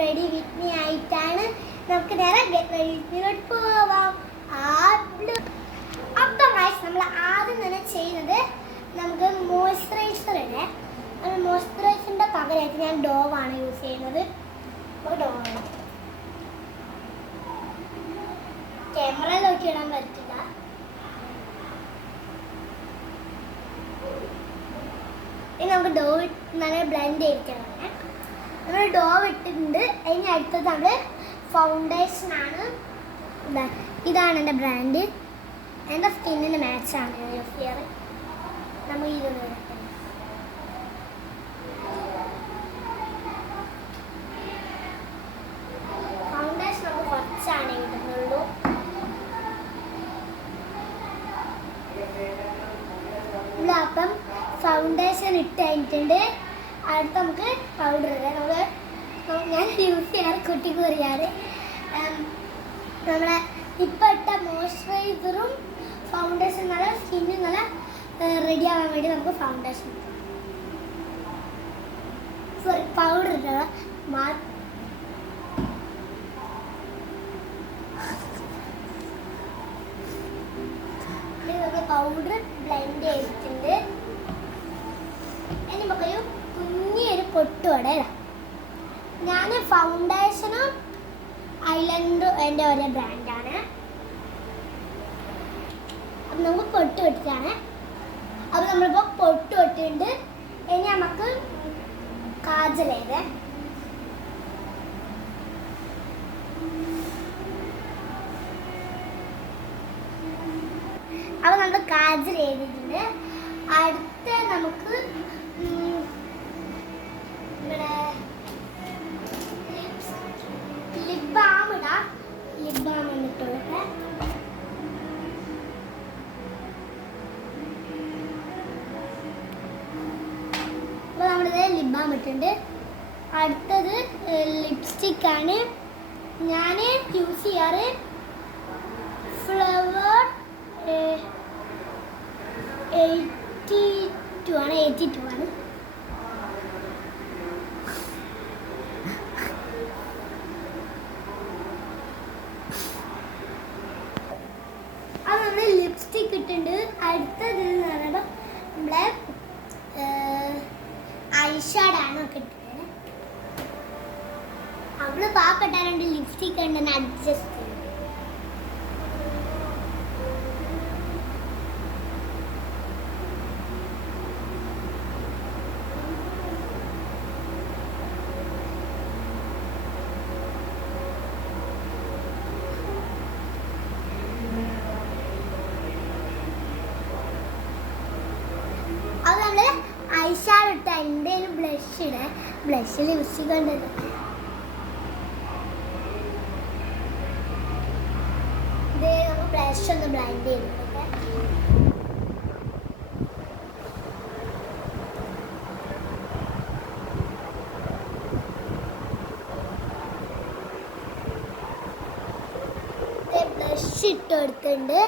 Ready with me ആയിട്ടാണ്. നമുക്ക് നേരെ ഗെറ്റ് റെഡി വിത്ത് മീയിലോട്ട് പോവാം. അപ്പം ഗൈസ് നമ്മൾ ആദ്യം തന്നെ ചെയ്യുന്നത് നമുക്ക് മോയ്സ്ചറൈസർ ഇടേ. മോയ്സ്ചറൈസറിൻ്റെ പകരമായിട്ട് ഞാൻ ഡോവാണ് യൂസ് ചെയ്യുന്നത്. അപ്പോൾ ഡോവാണ് ക്യാമറ നോക്കി ഇടാൻ പറ്റില്ല. ഇനി നമുക്ക് ഡോ നല്ല ബ്ലെൻഡ് ചെയ്തിട്ടാണ്. നമ്മൾ ഡോ ഇട്ടിട്ടുണ്ട്. അതിന് അടുത്തത് നമ്മൾ ഫൗണ്ടേഷനാണ്. ഇതാണ് എൻ്റെ ബ്രാൻഡ്. എൻ്റെ സ്കിന്നിന് മാച്ചാണ് ഞാൻ യൂസ് ചെയ്യാറ്. നമ്മൾ ഇതൊന്ന് ഫൗണ്ടേഷൻ നമുക്ക് കുറച്ചാണ് ഇടുന്നുള്ളൂ. അപ്പം ഫൗണ്ടേഷൻ ഇട്ട് കഴിഞ്ഞിട്ടുണ്ട്. അടുത്ത് നമുക്ക് പൗഡർ ഇടാം. ഞാൻ യൂസ് ചെയ്യാറ് കുട്ടിക്ക് പറയാറ്. നമ്മളെ ഇപ്പം ഇട്ട മോയ്സ്ചറൈസറും ഫൗണ്ടേഷൻ നല്ല സ്കിന്ന് നല്ല റെഡി ആവാൻ വേണ്ടി നമുക്ക് ഫൗണ്ടേഷൻ സോറി പൗഡർ ഇടാം. പൗഡർ ബ്ലെൻഡ് ചെയ്തിട്ടുണ്ട്. ഇനി നമുക്കൊരു കുഞ്ഞൊരു പൊട്ടുവടെ ഇടാം. ഞാൻ ഫൗണ്ടേഷനും ഐലൻഡറും എൻ്റെ ഒരേ ബ്രാൻഡാണ്. അപ്പം നമുക്ക് പൊട്ട് വെട്ടിട്ടാണ്. അപ്പം നമ്മളിപ്പോൾ പൊട്ട് വെട്ടിട്ടുണ്ട്. ഇനി നമുക്ക് കാജൽ ചെയ്തേ. അപ്പോൾ നമ്മൾ കാജൽ ചെയ്തിട്ടുണ്ട്. അടുത്ത നമുക്ക് ഇവിടെ ലിപ് ബാം ഇടാം. ലിപ് ബാം എന്നിട്ടുള്ളത് അപ്പോൾ നമ്മളിത് ലിപ് ബാം ഇട്ടിട്ടുണ്ട്. അടുത്തത് ലിപ്സ്റ്റിക്കാണ്. ഞാൻ യൂസ് ചെയ്യാറ് ഫ്ലവർ 82 ആണ്. അത് നമ്മൾ ലിപ്സ്റ്റിക് ഇട്ടിട്ടുണ്ട്. അടുത്തത് എന്ന് പറയുമ്പോൾ നമ്മളെ ഐഷാഡാണ് ഒക്കെ ഇട്ടിട്ടുണ്ട്. അവള് പാവപ്പെട്ടാലുണ്ട് ലിപ്സ്റ്റിക് ഉണ്ടെന്ന് അഡ്ജസ്റ്റ് ചെയ്യും. അത് നമ്മൾ ഐഷാഡോ ഇട്ട എൻ്റെ ബ്ലഷ് ഇടേ. ബ്ലഷ് ലിപ്സ്റ്റിക് ഉണ്ടല്ലോ. ഇത് നമ്മൾ ബ്ലഷ് ഒന്ന് ബ്ലെൻഡ് ചെയ്യുന്നുണ്ട്. ബ്ലഷ് ഇട്ട് കൊടുത്തിട്ടുണ്ട്.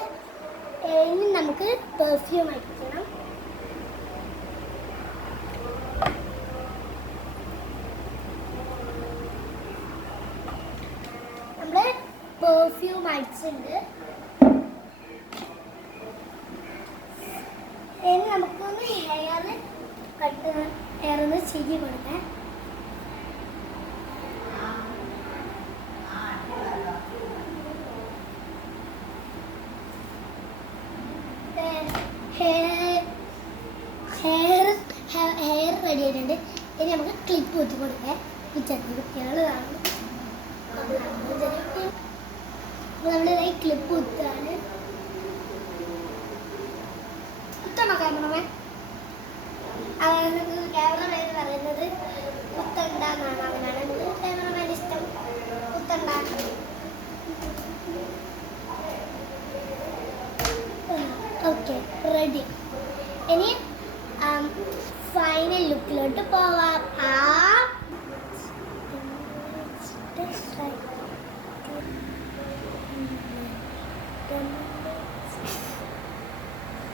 ഇനി നമുക്ക് പെർഫ്യൂം അടിക്കണം. നമ്മൾ പെർഫ്യൂം അടിച്ചിട്ടുണ്ട്. ഇനി നമുക്കൊന്ന് ഹെയർ ഒന്ന് ചെയ്ത് കൊടുക്കാം. ഹെയർ റെഡി ആയിട്ടുണ്ട്. ഇനി നമുക്ക് ക്ലിപ്പ് കുത്തി കൊടുക്കാം. ഈ ചെറിയ കുട്ടികൾ കാണും. നമ്മളിതായി ക്ലിപ്പ് കുത്താണ്. കുത്തണോ ക്യാമറമാൻ? ക്യാമറമാൻ പറയുന്നത് കുത്തണ്ടെന്നാണ്. അവനാണ് ക്യാമറമാൻ ഇഷ്ടം. കുത്തണ്ട. Okay ready. ഇനി ഫൈനൽ ലുക്കിലോട്ട് പോവാം.